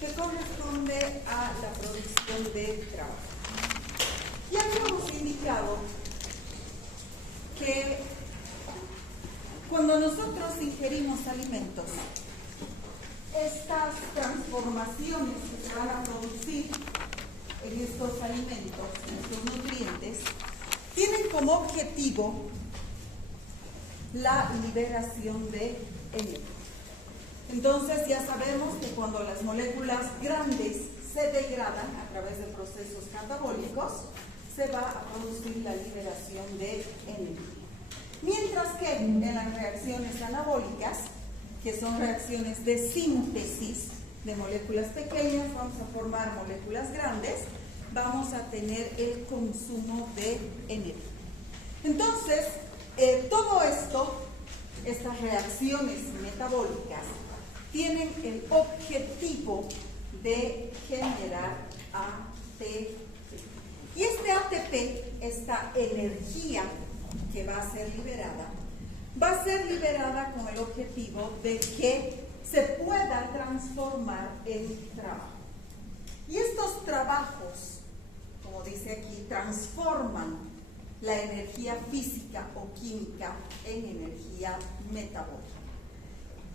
que corresponde a la producción de trabajo. Ya habíamos indicado que cuando nosotros ingerimos alimentos, estas transformaciones que se van a producir en estos alimentos, en estos nutrientes, tienen como objetivo la liberación de energía. Entonces ya sabemos que cuando las moléculas grandes se degradan a través de procesos catabólicos, se va a producir la liberación de energía. Mientras que en las reacciones anabólicas, que son reacciones de síntesis de moléculas pequeñas, vamos a formar moléculas grandes, vamos a tener el consumo de energía. Entonces, todo esto, estas reacciones metabólicas, tienen el objetivo de generar ATP. Y este ATP, esta energía que va a ser liberada con el objetivo de que se pueda transformar en trabajo. Y estos trabajos, como dice aquí, transforman la energía física o química en energía metabólica.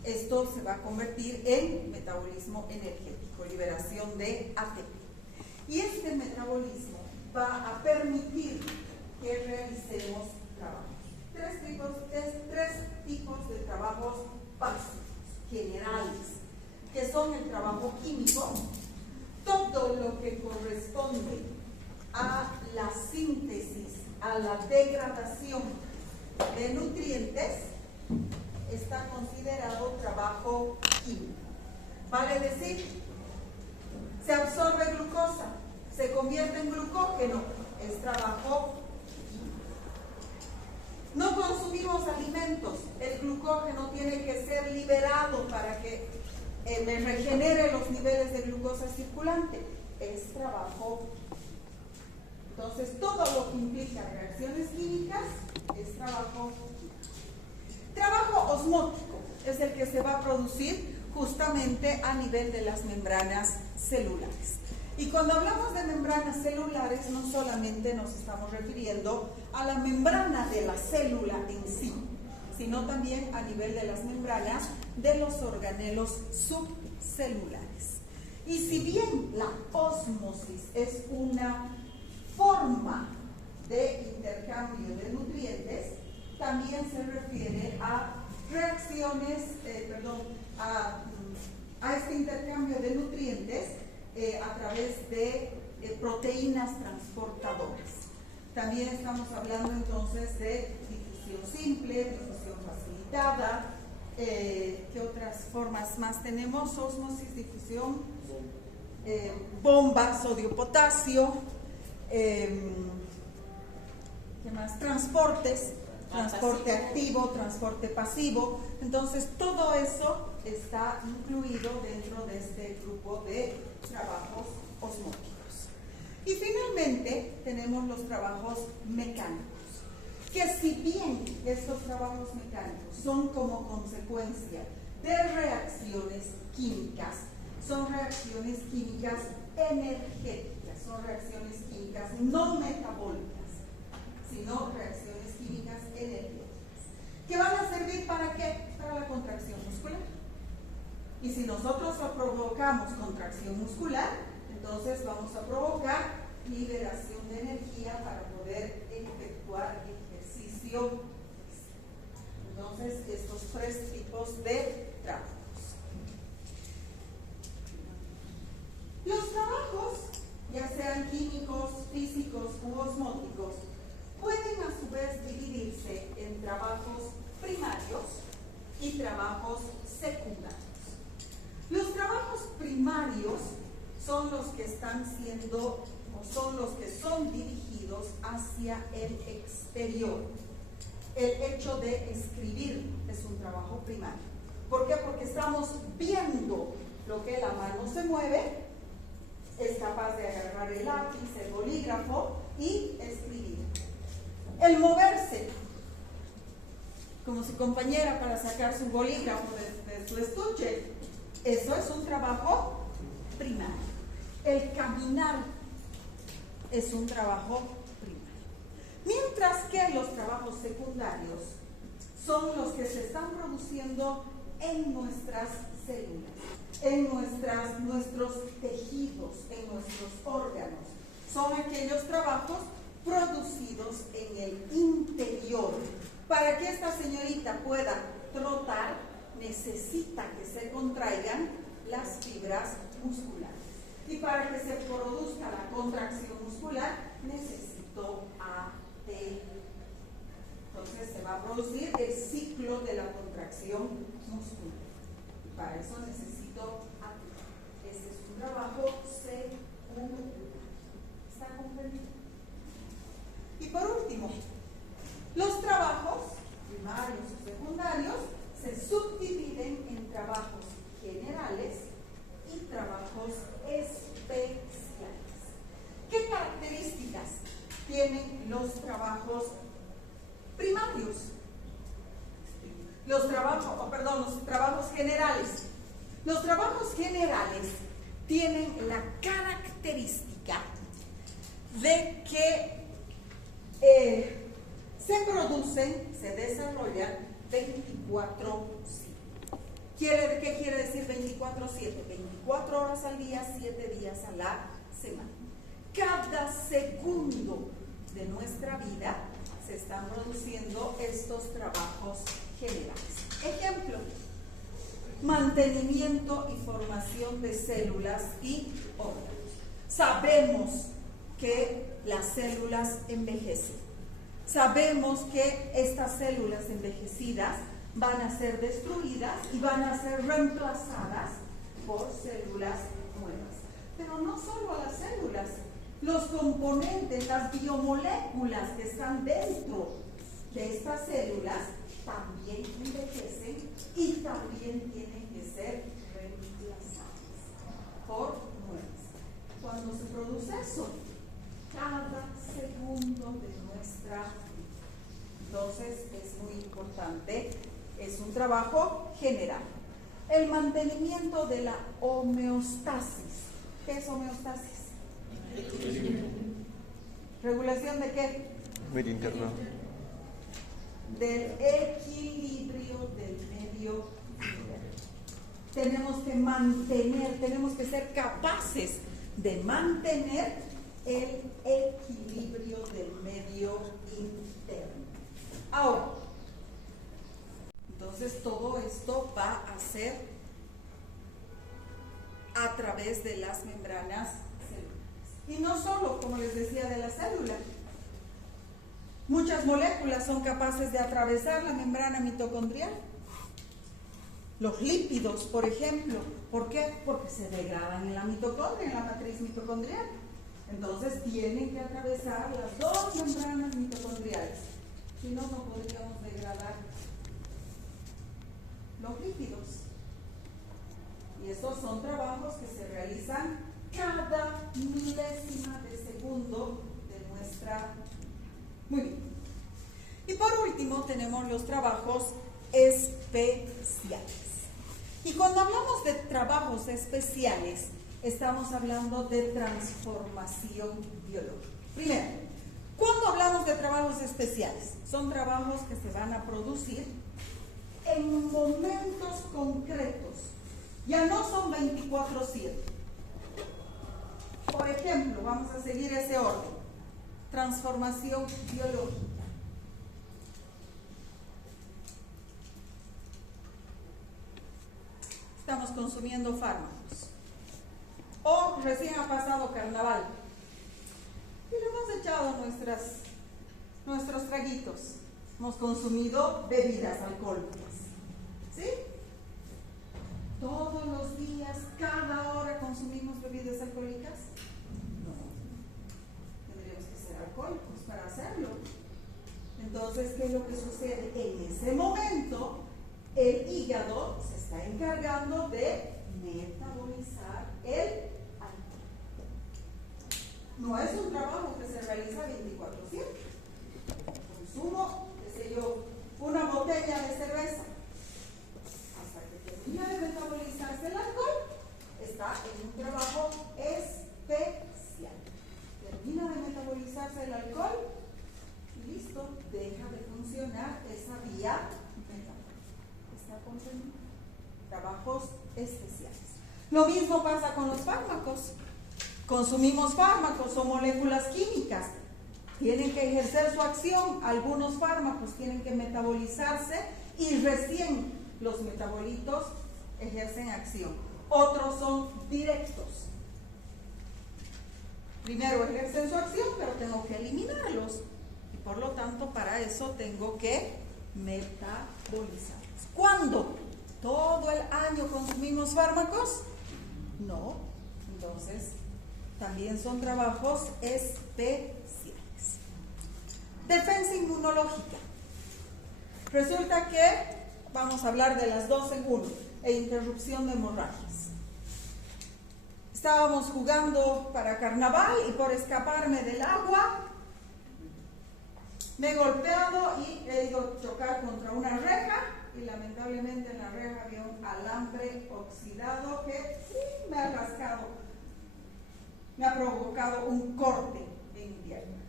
Esto se va a convertir en metabolismo energético, liberación de ATP. Y este metabolismo va a permitir que realicemos trabajos. Tres tipos de trabajos básicos, generales, que son el trabajo químico, todo lo que corresponde a la síntesis, a la degradación de nutrientes, está considerado trabajo químico. Vale decir, se absorbe glucosa, se convierte en glucógeno, es trabajo químico. No consumimos alimentos, el glucógeno tiene que ser liberado para que me regenere los niveles de glucosa circulante, es trabajo químico. Entonces, todo lo que implica reacciones químicas es trabajo químico. Trabajo osmótico es el que se va a producir justamente a nivel de las membranas celulares. Y cuando hablamos de membranas celulares, no solamente nos estamos refiriendo a la membrana de la célula en sí, sino también a nivel de las membranas de los organelos subcelulares. Y si bien la ósmosis es una forma de intercambio de nutrientes, también se refiere a reacciones, a este intercambio de nutrientes a través de proteínas transportadoras. También estamos hablando entonces de difusión simple, difusión facilitada. ¿Qué otras formas más tenemos? Ósmosis, difusión, bomba, sodio-potasio, ¿qué más? Transportes, transporte activo, transporte pasivo. Entonces, todo eso está incluido dentro de este grupo de trabajos osmóticos. Y finalmente, tenemos los trabajos mecánicos, que si bien estos trabajos mecánicos son como consecuencia de reacciones químicas, son reacciones químicas energéticas, son reacciones químicas no metabólicas, sino reacciones químicas energéticas, que van a servir ¿para qué? Para la contracción muscular. Y si nosotros provocamos contracción muscular, entonces vamos a provocar liberación de energía para poder efectuar ejercicio. Entonces, estos tres tipos de trabajos. Los trabajos, ya sean químicos, físicos u osmóticos, pueden a su vez dividirse en trabajos primarios y trabajos secundarios. Los trabajos primarios son los que están siendo o son los que son dirigidos hacia el exterior. El hecho de escribir es un trabajo primario. ¿Por qué? Porque estamos viendo lo que la mano se mueve, es capaz de agarrar el lápiz, el bolígrafo y escribir. El moverse, como su compañera para sacar su bolígrafo de su estuche, eso es un trabajo primario. El caminar es un trabajo primario. Mientras que los trabajos secundarios son los que se están produciendo en nuestras células, en nuestros tejidos, en nuestros órganos. Son aquellos trabajos producidos en el interior. Para que esta señorita pueda trotar, necesita que se contraigan las fibras musculares. Y para que se produzca la contracción muscular, necesito AT. Entonces se va a producir el ciclo de la contracción muscular. Y para eso necesito AT. Este es un trabajo secundario. ¿Está comprendido? Y por último, los trabajos primarios o secundarios se subdividen en trabajos generales y trabajos especiales. ¿Qué características tienen los trabajos primarios? Los trabajos generales. Los trabajos generales tienen la característica de que se producen, se desarrollan 24/7. ¿Qué quiere decir 24/7? 24 horas al día, 7 días a la semana. Cada segundo de nuestra vida se están produciendo estos trabajos generales. Ejemplo: mantenimiento y formación de células y órganos. Sabemos que las células envejecen. Sabemos que estas células envejecidas van a ser destruidas y van a ser reemplazadas por células nuevas. Pero no solo a las células, los componentes, las biomoléculas que están dentro de estas células también envejecen y también tienen que ser reemplazadas por nuevas. Cuando se produce eso, cada segundo de nuestra vida. Entonces es muy importante, es un trabajo general. El mantenimiento de la homeostasis. ¿Qué es homeostasis? ¿Regulación de qué? Medio interno. Del equilibrio del medio. Tenemos que mantener, tenemos que ser capaces de mantener el equilibrio del medio interno. Ahora, entonces todo esto va a ser a través de las membranas celulares. Y no solo, como les decía, de la célula. Muchas moléculas son capaces de atravesar la membrana mitocondrial. Los lípidos, por ejemplo. ¿Por qué? Porque se degradan en la mitocondria, en la matriz mitocondrial. Entonces tienen que atravesar las dos membranas mitocondriales. Si no, no podríamos degradar los lípidos. Y estos son trabajos que se realizan cada milésima de segundo de nuestra vida. Muy bien. Y por último tenemos los trabajos especiales. Y cuando hablamos de trabajos especiales, estamos hablando de transformación biológica. Primero, cuando hablamos de trabajos especiales, son trabajos que se van a producir en momentos concretos. Ya no son 24/7. Por ejemplo, vamos a seguir ese orden. Transformación biológica. Estamos consumiendo fármacos. O recién ha pasado carnaval. Y le hemos echado nuestros traguitos. Hemos consumido bebidas alcohólicas. ¿Sí? Todos los días, cada hora consumimos bebidas alcohólicas. No. Tendríamos que ser alcohólicos para hacerlo. Entonces, ¿qué es lo que sucede? En ese momento, el hígado se está encargando de metabolizar el alcohol. No es un trabajo que se realiza 24/7. Consumo, qué sé yo, una botella de cerveza. Hasta que termina de metabolizarse el alcohol, está en un trabajo Trabajos especiales. Lo mismo pasa con los fármacos. Consumimos fármacos o moléculas químicas. Tienen que ejercer su acción. Algunos fármacos tienen que metabolizarse y recién los metabolitos ejercen acción. Otros son directos. Primero ejercen su acción, pero tengo que eliminarlos. Y por lo tanto, para eso tengo que metabolizarlos. ¿Cuándo? ¿Todo el año consumimos fármacos? No. Entonces, también son trabajos especiales. Defensa inmunológica. Resulta que vamos a hablar de las 2 en 1 e interrupción de hemorragias. Estábamos jugando para carnaval y por escaparme del agua me he golpeado y he ido a chocar contra una reja y lamentablemente en la reja había un alambre oxidado que me ha rascado, me ha provocado un corte en mi pierna.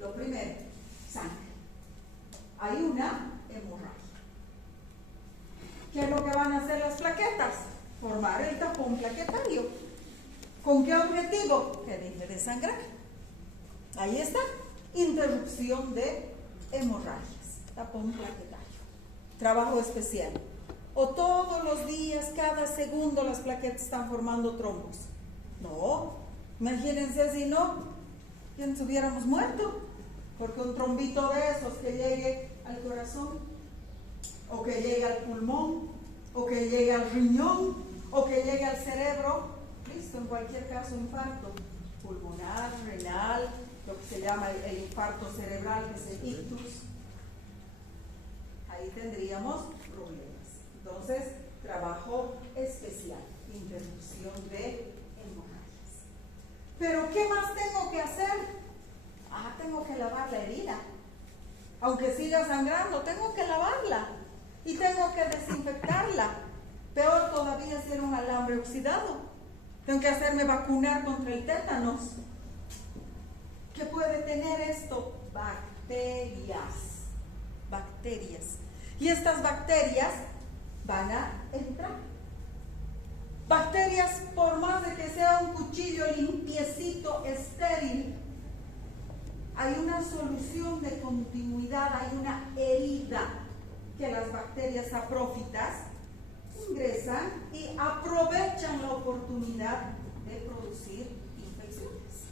Lo primero, sangre. Hay una hemorragia. ¿Qué es lo que van a hacer las plaquetas? Formar el tapón plaquetario. ¿Con qué objetivo? Que deje de sangrar. Ahí está. Interrupción de hemorragias. Tapón plaquetario. Trabajo especial. O todos los días, cada segundo, las plaquetas están formando trombos. No. Imagínense si no, ya nos hubiéramos muerto. Porque un trombito de esos que llegue al corazón, o que llegue al pulmón, o que llegue al riñón, o que llegue al cerebro, listo, en cualquier caso infarto pulmonar, renal, lo que se llama el infarto cerebral, que es el ictus. Ahí tendríamos problemas. Entonces, trabajo especial, interrupción de hemorragias. Pero ¿qué más tengo que hacer? Tengo que lavar la herida. Aunque siga sangrando, tengo que lavarla y tengo que desinfectarla. Peor todavía si era un alambre oxidado. Tengo que hacerme vacunar contra el tétanos. ¿Qué puede tener esto? Bacterias. Bacterias. Y estas bacterias van a entrar. Bacterias, por más de que sea un cuchillo limpiecito, estéril, hay una solución de continuidad, hay una herida que las bacterias saprófitas ingresan y aprovechan la oportunidad de producir infecciones.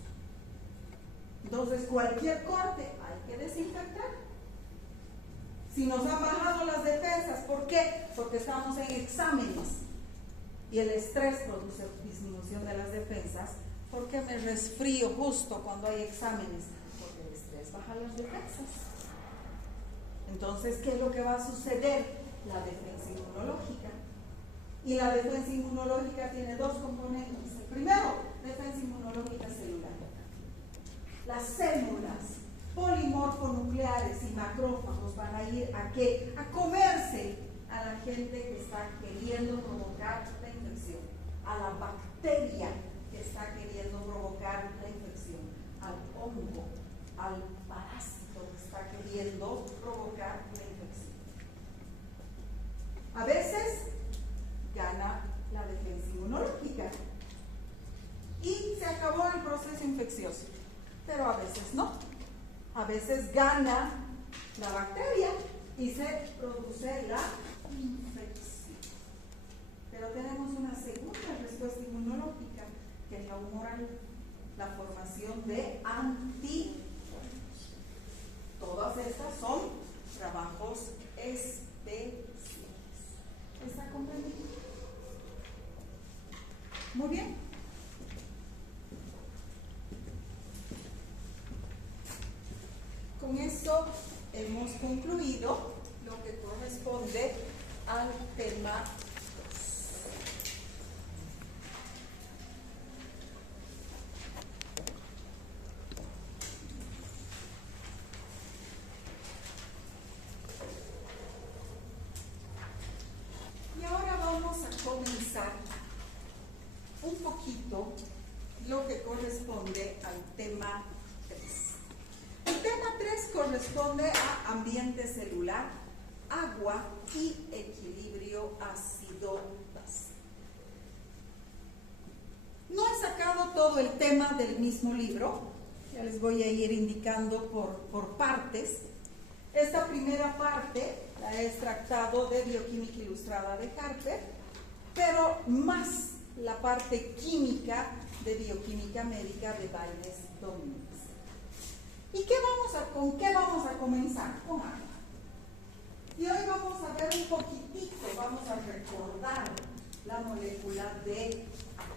Entonces, cualquier corte hay que desinfectar. Si nos han bajado las defensas, ¿por qué? Porque estamos en exámenes y el estrés produce disminución de las defensas. ¿Por qué me resfrío justo cuando hay exámenes? Porque el estrés baja las defensas. Entonces, ¿qué es lo que va a suceder? La defensa inmunológica. Y la defensa inmunológica tiene 2 componentes. El primero, defensa inmunológica celular. Las células polimorfonucleares y macrófagos van a ir ¿a qué? A comerse a la gente que está queriendo provocar la infección, a la bacteria que está queriendo provocar la infección, al hongo, al parásito que está queriendo provocar la infección. A veces gana la defensa inmunológica y se acabó el proceso infeccioso, pero a veces no. A veces gana la bacteria y se produce la infección. Pero tenemos una segunda respuesta inmunológica, que es la humoral, la formación de anticuerpos. Todas estas son trabajos especiales. ¿Está comprendido? Muy bien. Con eso hemos concluido lo que corresponde al tema 2. Y ahora vamos a comenzar un poquito lo que corresponde al tema 3. El tema 3 corresponde a ambiente celular agua y equilibrio ácido-base. No he sacado todo el tema del mismo libro, ya les voy a ir indicando por partes. Esta primera parte la he extractado de Bioquímica Ilustrada de Harper, pero más la parte química de Bioquímica Médica de Baines Domínguez. ¿Y con qué vamos a comenzar? Con agua. Y hoy vamos a ver un poquitito, vamos a recordar la molécula de agua.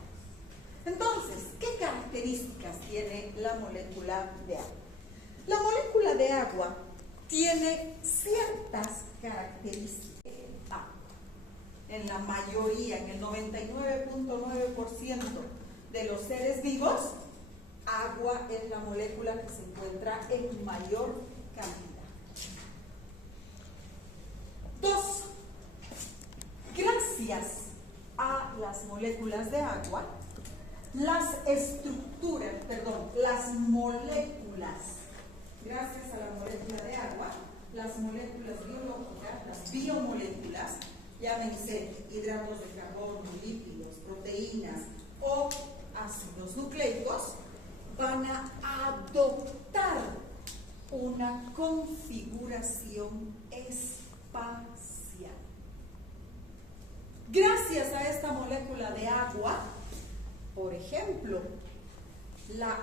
Entonces, ¿qué características tiene la molécula de agua? La molécula de agua tiene ciertas características. En la mayoría, en el 99.9% de los seres vivos, agua es la molécula que se encuentra en mayor cantidad. 2. Gracias a las moléculas de agua, las moléculas, gracias a la molécula de agua, las moléculas biológicas, las biomoléculas, llámense hidratos de carbono, lípidos, proteínas o ácidos nucleicos, van a adoptar una configuración espacial. Gracias a esta molécula de agua, por ejemplo, la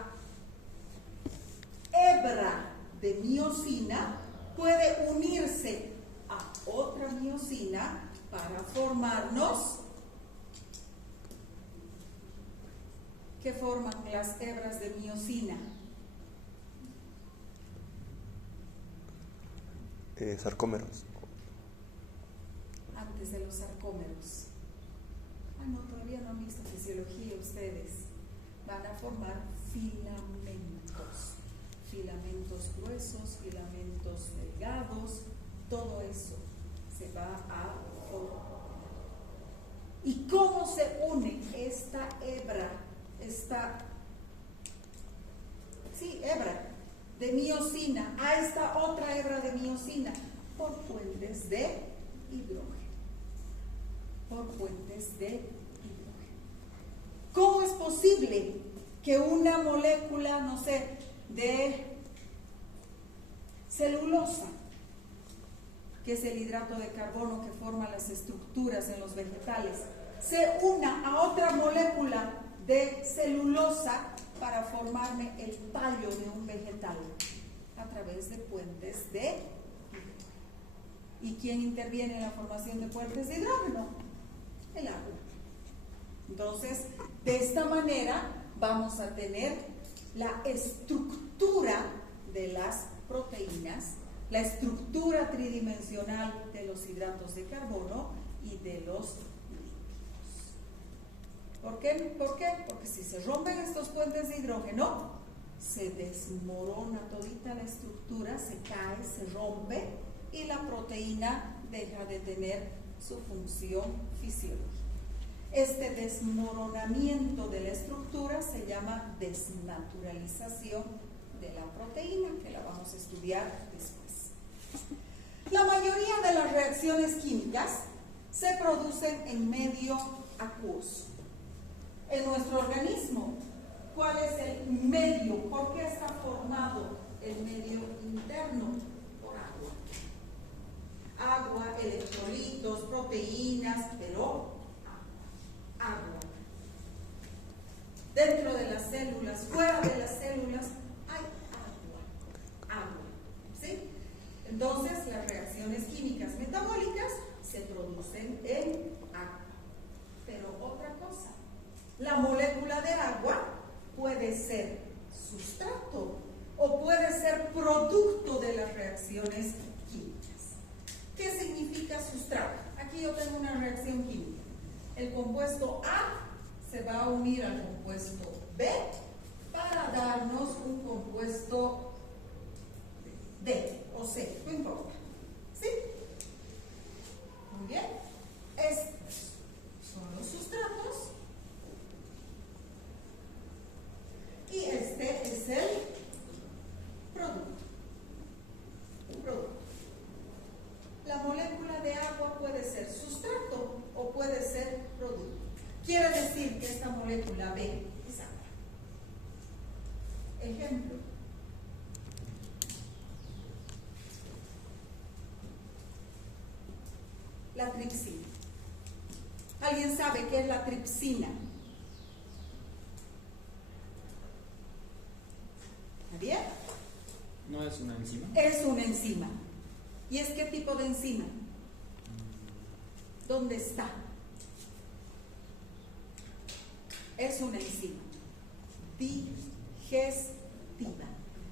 hebra de miosina puede unirse a otra miosina para formarnos. ¿Qué forman las hebras de miosina? Sarcómeros. Antes de los sarcómeros. No, todavía no han visto fisiología ustedes. Van a formar filamentos. Filamentos gruesos, filamentos delgados, todo eso se va a formar. ¿Y cómo se une esta hebra? Hebra de miosina a esta otra hebra de miosina por puentes de hidrógeno. ¿Cómo es posible que una molécula, no sé, de celulosa, que es el hidrato de carbono que forma las estructuras en los vegetales, se una a otra molécula de celulosa para formarme el tallo de un vegetal a través de puentes de hidrógeno? ¿Y quién interviene en la formación de puentes de hidrógeno? El agua. Entonces, de esta manera vamos a tener la estructura de las proteínas, la estructura tridimensional de los hidratos de carbono y de los lípidos. ¿Por qué? Porque si se rompen estos puentes de hidrógeno, se desmorona todita la estructura, se cae, se rompe y la proteína deja de tener su función fisiológica. Este desmoronamiento de la estructura se llama desnaturalización de la proteína, que la vamos a estudiar después. La mayoría de las reacciones químicas se producen en medio acuoso. En nuestro organismo, ¿cuál es el medio? ¿Por qué está formado el medio interno? Por agua. Agua, electrolitos, proteínas, pero agua. Dentro de las células, fuera de las células, hay agua. ¿Sí? Entonces, las reacciones químicas metabólicas se producen en agua. Pero otra cosa, la molécula de agua puede ser sustrato o puede ser producto de las reacciones químicas. ¿Qué significa sustrato? Aquí yo tengo una reacción química. El compuesto A se va a unir al compuesto B para darnos un compuesto D o C, no importa. ¿Sí? Muy bien. Estos son los sustratos y este es el producto. La molécula quiere decir que esta molécula B es agua. Ejemplo. La tripsina. ¿Alguien sabe qué es la tripsina? ¿Está bien? ¿No es una enzima? Es una enzima. ¿Y es qué tipo de enzima? ¿Dónde está? Es una enzima digestiva.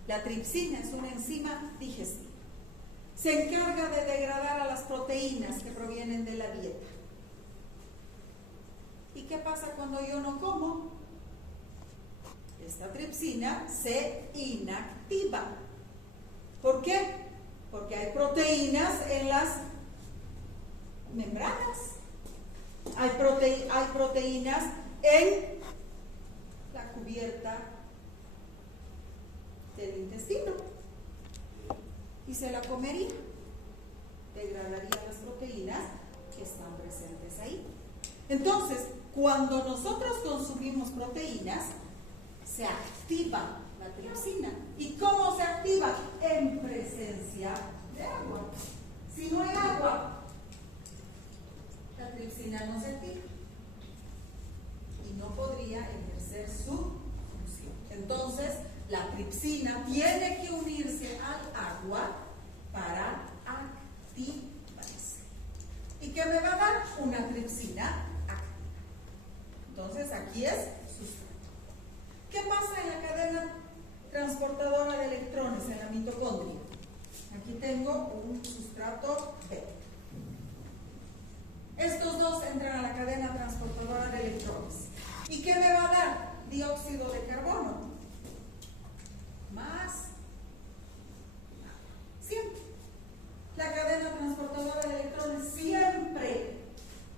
La tripsina es una enzima digestiva. Se encarga de degradar a las proteínas que provienen de la dieta. ¿Y qué pasa cuando yo no como? Esta tripsina se inactiva. ¿Por qué? Porque hay proteínas en las membranas. Hay proteínas en la cubierta del intestino. Y se la comería. Degradaría las proteínas que están presentes ahí. Entonces, cuando nosotros consumimos proteínas, se activa la tripsina. ¿Y cómo se activa? En presencia de agua. Si no hay agua, la tripsina no se activa y no podría ejercer su función. Entonces, la tripsina tiene que unirse al agua para activarse. ¿Y qué me va a dar? Una tripsina activa. Entonces, aquí es sustrato. ¿Qué pasa en la cadena transportadora de electrones, en la mitocondria? Aquí tengo un sustrato B. Estos dos entran a la cadena transportadora de electrones. ¿Y qué me va a dar? Dióxido de carbono. Más. Siempre. La cadena transportadora de electrones siempre.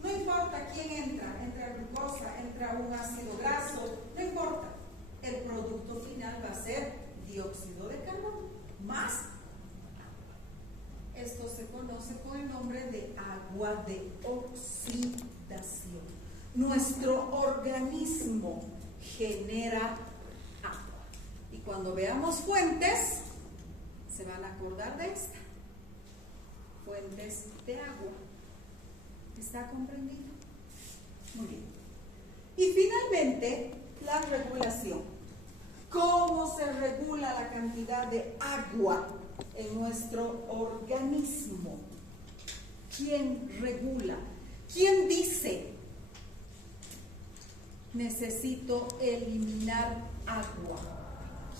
No importa quién entra. Entra glucosa, entra un ácido graso. No importa. El producto final va a ser dióxido de carbono. Más. Esto se conoce por el nombre de agua de oxidación. Nuestro organismo genera agua. Y cuando veamos fuentes, se van a acordar de esta. Fuentes de agua. ¿Está comprendido? Muy bien. Y finalmente, la regulación. ¿Cómo se regula la cantidad de agua en nuestro organismo? ¿Quién regula? ¿Quién dice? Necesito eliminar agua.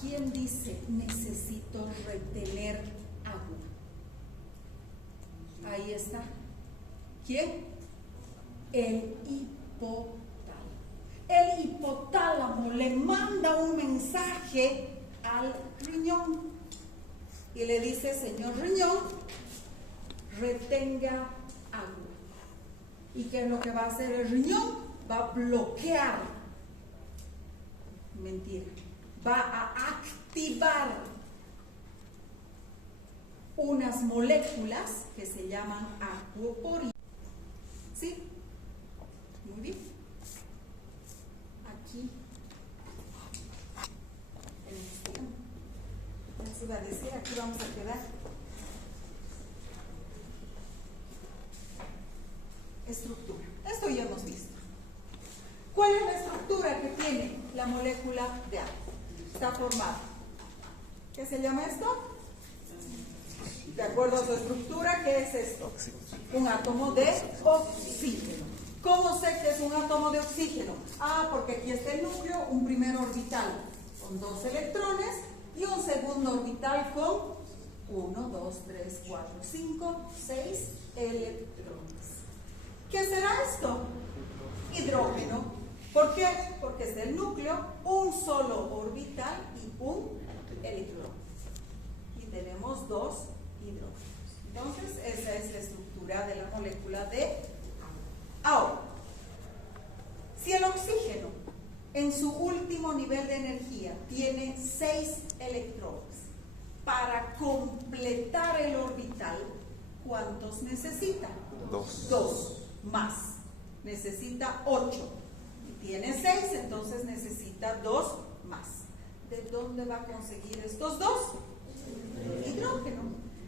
¿Quién dice? Necesito retener agua. Ahí está. ¿Quién? El hipotálamo. El hipotálamo le manda un mensaje al riñón y le dice: señor riñón, retenga agua. ¿Y qué es lo que va a hacer el riñón? Va a bloquear. Mentira. Va a activar unas moléculas que se llaman acuoporina. ¿Sí? Muy bien. Aquí. Les iba a decir, aquí vamos a quedar. Estructura. Esto ya hemos visto. ¿Cuál es la estructura que tiene la molécula de agua? Está formada. ¿Qué se llama esto? De acuerdo a su estructura, ¿qué es esto? Un átomo de oxígeno. ¿Cómo sé que es un átomo de oxígeno? Ah, porque aquí está el núcleo, un primer orbital con 2 electrones y un segundo orbital con 1, 2, 3, 4, 5, 6 electrones. ¿Qué será esto? Hidrógeno. ¿Por qué? Porque es el núcleo, un solo orbital y un electrón. Y tenemos 2 hidrógenos. Entonces, esa es la estructura de la molécula de agua. Ahora, si el oxígeno en su último nivel de energía tiene 6 electrones, para completar el orbital, ¿cuántos necesita? 2. 2 más. Necesita 8. y tiene 6, entonces necesita 2 más. ¿De dónde va a conseguir estos 2? El hidrógeno.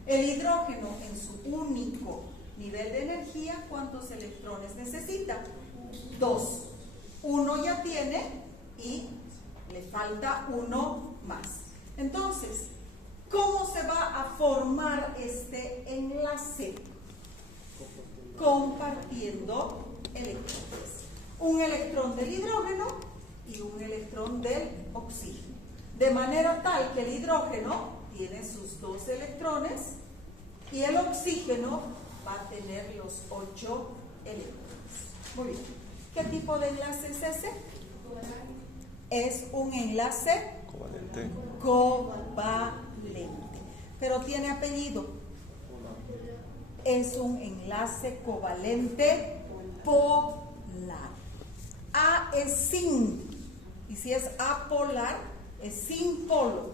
El hidrógeno en su único nivel de energía, ¿cuántos electrones necesita? 2. 1 ya tiene y le falta 1 más. Entonces, ¿cómo se va a formar este enlace? Compartiendo electrones. Un electrón del hidrógeno y un electrón del oxígeno. De manera tal que el hidrógeno tiene sus 2 electrones y el oxígeno va a tener los 8 electrones. Muy bien. ¿Qué tipo de enlace es ese? Es un enlace covalente. Pero tiene apellido. Es un enlace covalente polar. A es sin. Y si es apolar, es sin polo.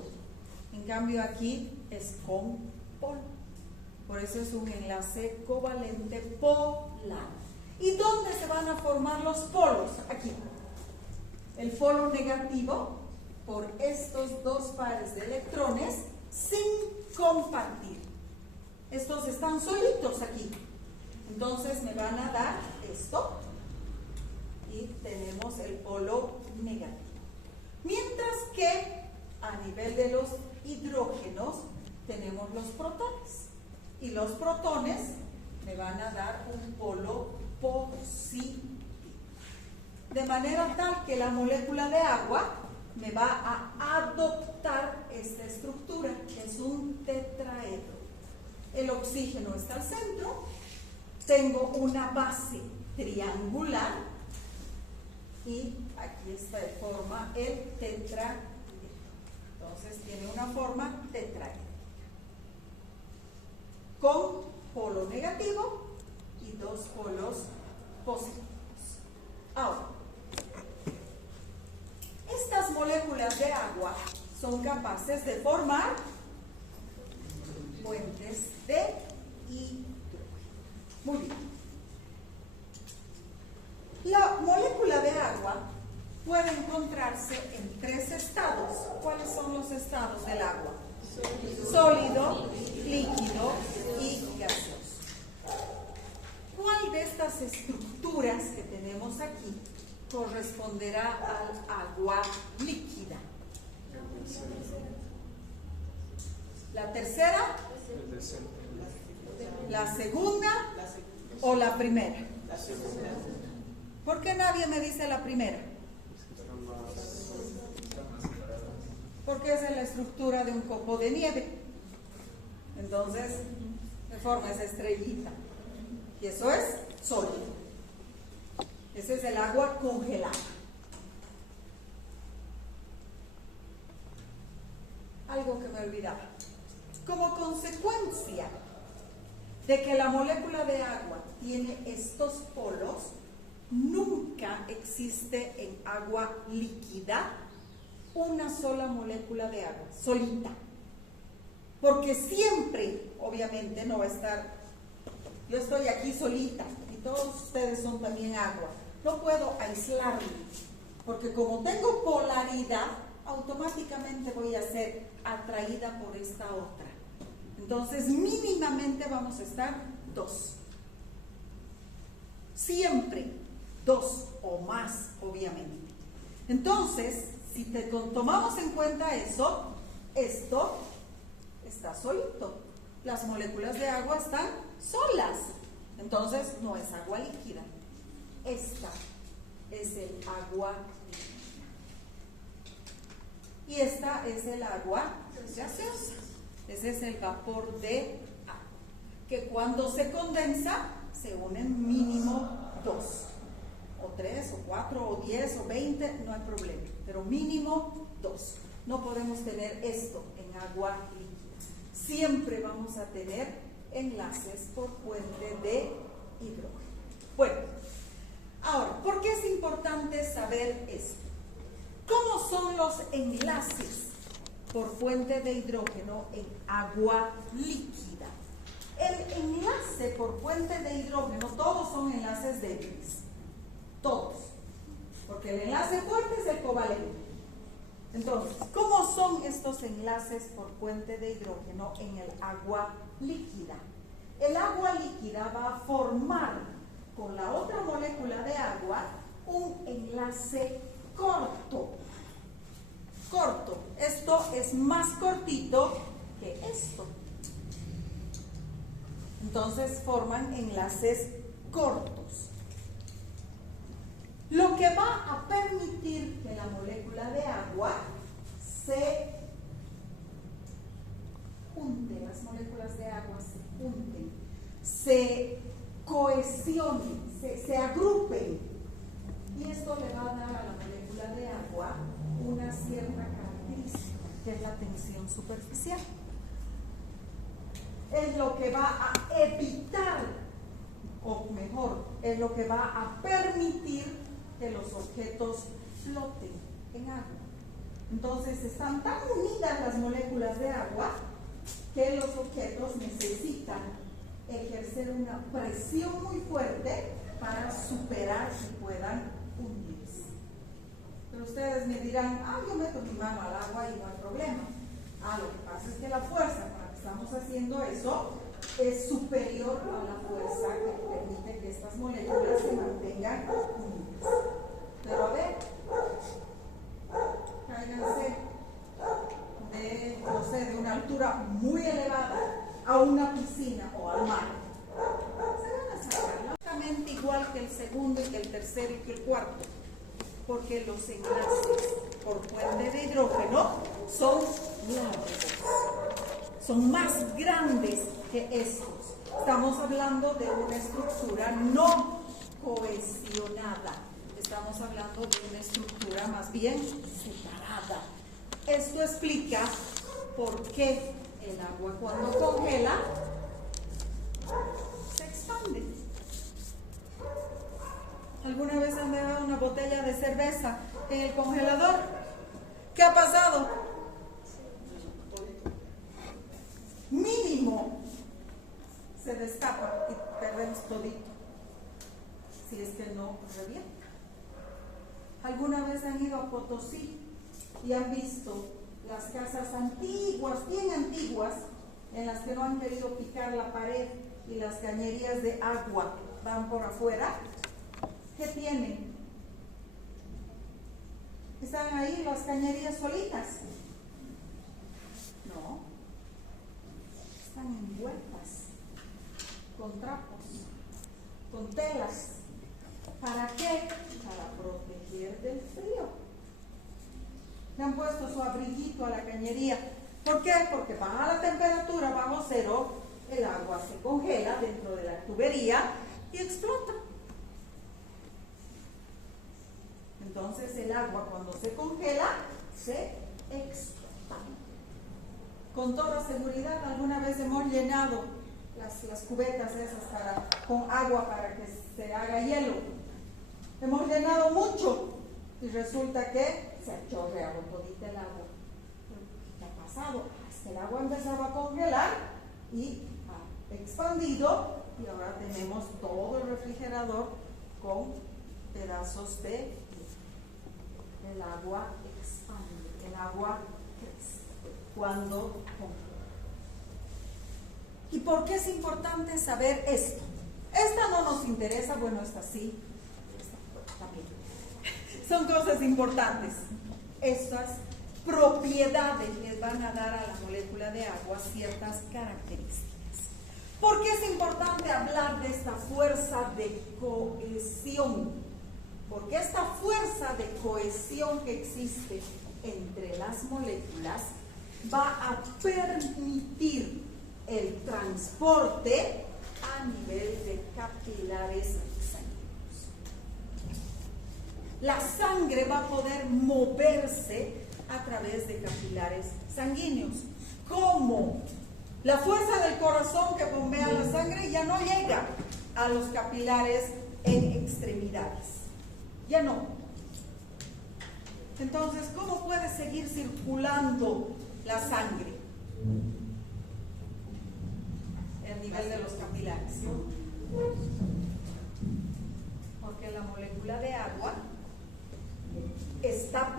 En cambio aquí es con polo. Por eso es un enlace covalente polar. ¿Y dónde se van a formar los polos? Aquí. El polo negativo por estos 2 pares de electrones sin compartir. Estos están solitos aquí. Entonces me van a dar esto y tenemos el polo negativo. Mientras que a nivel de los hidrógenos tenemos los protones. Y los protones me van a dar un polo positivo. De manera tal que la molécula de agua me va a adoptar esta estructura, que es un tetraedro. El oxígeno está al centro, tengo una base triangular y aquí está de forma el tetraedro. Entonces tiene una forma tetraedro con polo negativo y 2 polos positivos. Ahora, estas moléculas de agua son capaces de formar fuentes de hidrógeno. Muy bien. La molécula de agua puede encontrarse en 3 estados. ¿Cuáles son los estados del agua? Sólido, líquido y gaseoso. ¿Cuál de estas estructuras que tenemos aquí corresponderá al agua líquida? ¿La tercera? ¿La segunda o la primera? ¿Por qué nadie me dice la primera? Porque esa es la estructura de un copo de nieve. Entonces, me forma esa estrellita. Y eso es sólido. Ese es el agua congelada. Algo que me olvidaba. Como consecuencia de que la molécula de agua tiene estos polos, nunca existe en agua líquida una sola molécula de agua, solita. Porque siempre, obviamente, no va a estar, yo estoy aquí solita y todos ustedes son también agua. No puedo aislarme, porque como tengo polaridad, automáticamente voy a ser atraída por esta otra. Entonces, mínimamente vamos a estar 2. Siempre 2 o más, obviamente. Entonces, si tomamos en cuenta eso, esto está solito. Las moléculas de agua están solas. Entonces, no es agua líquida. Esta es el agua líquida. Y esta es el agua gaseosa. Ese es el vapor de agua, que cuando se condensa se unen mínimo 2, o 3, o 4, o 10, o 20, no hay problema, pero mínimo 2. No podemos tener esto en agua líquida. Siempre vamos a tener enlaces por fuente de hidrógeno. Bueno, ahora, ¿por qué es importante saber esto? ¿Cómo son los enlaces por fuente de hidrógeno en agua líquida? El enlace por fuente de hidrógeno, todos son enlaces débiles, todos, porque el enlace fuerte es el covalente. Entonces, ¿cómo son estos enlaces por puente de hidrógeno en el agua líquida? El agua líquida va a formar con la otra molécula de agua un enlace corto. Corto. Esto es más cortito que esto. Entonces forman enlaces cortos. Lo que va a permitir que la molécula de agua se junte, las moléculas de agua se junten, se cohesionen, se agrupen. Y esto le va a dar a la molécula de agua una cierta característica, que es la tensión superficial. Es lo que va a evitar, o mejor, es lo que va a permitir que los objetos floten en agua. Entonces están tan unidas las moléculas de agua que los objetos necesitan ejercer una presión muy fuerte para superar y puedan hundirse. Pero ustedes me dirán, yo meto mi mano al agua y no hay problema. Lo que pasa es que la fuerza con la que estamos haciendo eso es superior a la fuerza que permite que estas moléculas se mantengan unidas. Pero a ver, cáiganse de, no sé, de una altura muy elevada a una piscina o al mar. Se van a sacar exactamente igual que el segundo y que el tercero y que el cuarto, porque los enlaces por puente de hidrógeno son largos, son más grandes que estos. Estamos hablando de una estructura no cohesionada, estamos hablando de una estructura más bien separada. Esto explica por qué el agua cuando congela se expande. ¿Alguna vez han dejado una botella de cerveza en el congelador? ¿Qué ha pasado? Mínimo se destapa y perdemos todito, si es que no revienta. ¿Alguna vez han ido a Potosí y han visto las casas antiguas, bien antiguas, en las que no han querido picar la pared y las cañerías de agua van por afuera? ¿Qué tienen? ¿Están ahí las cañerías solitas? No. Están envueltas con trapos, con telas. ¿Para qué? Para proteger del frío. Le han puesto su abriguito a la cañería. ¿Por qué? Porque baja la temperatura, bajo cero, el agua se congela dentro de la tubería y explota. Entonces el agua cuando se congela, se explota. Con toda seguridad, alguna vez hemos llenado las cubetas esas con agua para que se haga hielo. Hemos llenado mucho y resulta que se ha chorreado todita el agua. ¿Qué ha pasado? Es que el agua empezaba a congelar y ha expandido y ahora tenemos todo el refrigerador con pedazos de el agua expande, el agua crece cuando congela. ¿Y por qué es importante saber esto? Esta no nos interesa, bueno, esta sí, esta también. Son cosas importantes. Estas propiedades les van a dar a la molécula de agua ciertas características. ¿Por qué es importante hablar de esta fuerza de cohesión? Porque esta fuerza de cohesión que existe entre las moléculas va a permitir el transporte a nivel de capilares sanguíneos. La sangre va a poder moverse a través de capilares sanguíneos. ¿Cómo? La fuerza del corazón que bombea la sangre ya no llega a los capilares en extremidades. Ya no. Entonces, ¿cómo puede seguir circulando la sangre? A nivel de los capilares. Porque la molécula de agua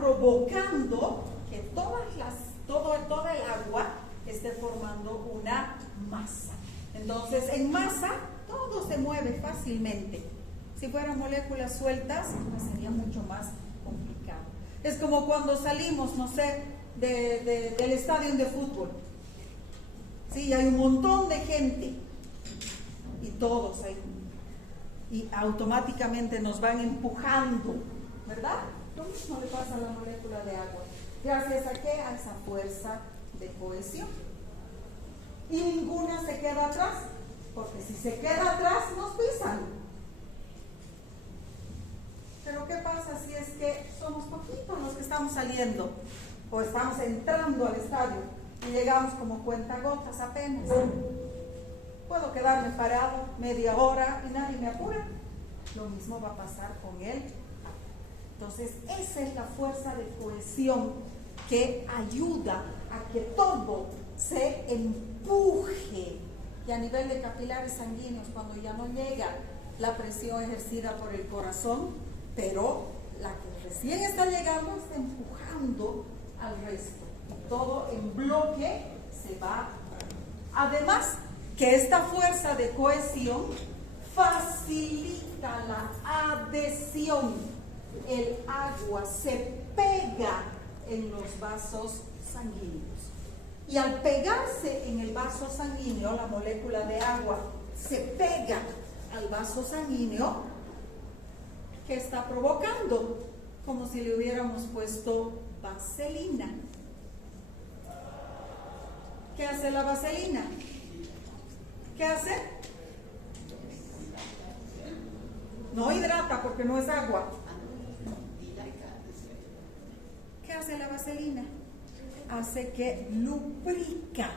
provocando que toda el agua esté formando una masa. Entonces, en masa, todo se mueve fácilmente. Si fueran moléculas sueltas, pues sería mucho más complicado. Es como cuando salimos, no sé, del estadio de fútbol. Sí, hay un montón de gente y todos ahí. Y automáticamente nos van empujando, ¿verdad? Lo mismo le pasa a la molécula de agua. ¿Gracias a qué? A esa fuerza de cohesión. Y ninguna se queda atrás, porque si se queda atrás nos pisan. Pero ¿qué pasa si es que somos poquitos los que estamos saliendo o estamos entrando al estadio y llegamos como cuentagotas apenas? Puedo quedarme parado media hora y nadie me apura. Lo mismo va a pasar con él. Entonces, esa es la fuerza de cohesión que ayuda a que todo se empuje. Y a nivel de capilares sanguíneos, cuando ya no llega la presión ejercida por el corazón, pero la que recién está llegando está empujando al resto. Y todo en bloque se va. Además, que esta fuerza de cohesión facilita la adhesión. El agua se pega en los vasos sanguíneos. Y al pegarse en el vaso sanguíneo, la molécula de agua se pega al vaso sanguíneo, ¿qué está provocando? Como si le hubiéramos puesto vaselina. ¿Qué hace la vaselina? ¿Qué hace? No hidrata porque no es agua. ¿Qué hace la vaselina? Hace que lubrica,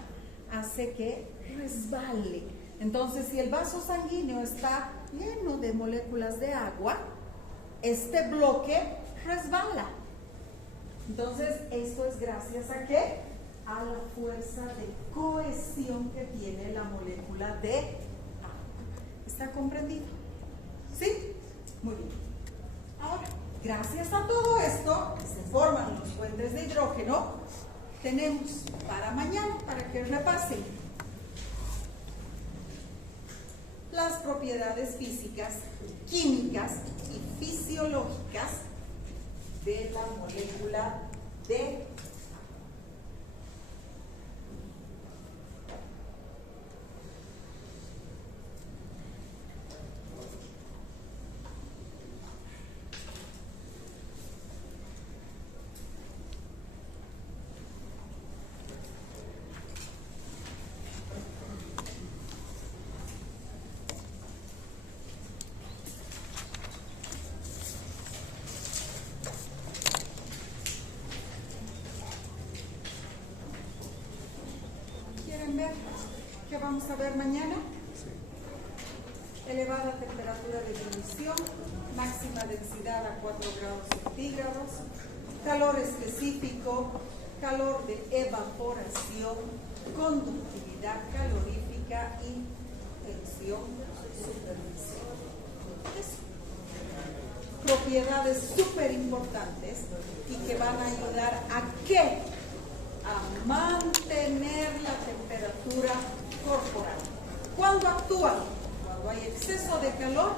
hace que resbale. Entonces, si el vaso sanguíneo está lleno de moléculas de agua, este bloque resbala. Entonces, esto es gracias a ¿qué? A la fuerza de cohesión que tiene la molécula de agua. ¿Está comprendido? ¿Sí? Muy bien. Ahora, gracias a todo esto, que se forman los puentes de hidrógeno, tenemos para mañana, para que repasen, las propiedades físicas, químicas y fisiológicas de la molécula de agua. Ver qué vamos a ver mañana. Elevada temperatura de ebullición, máxima densidad a 4 grados centígrados, calor específico, calor de evaporación, conductividad calorífica y tensión superficial. Propiedades súper importantes y que van a ayudar a ¿qué? A mantener la temperatura corporal. ¿Cuándo actúan? Cuando hay exceso de calor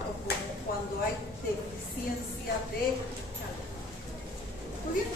o cuando hay deficiencia de calor. Muy bien.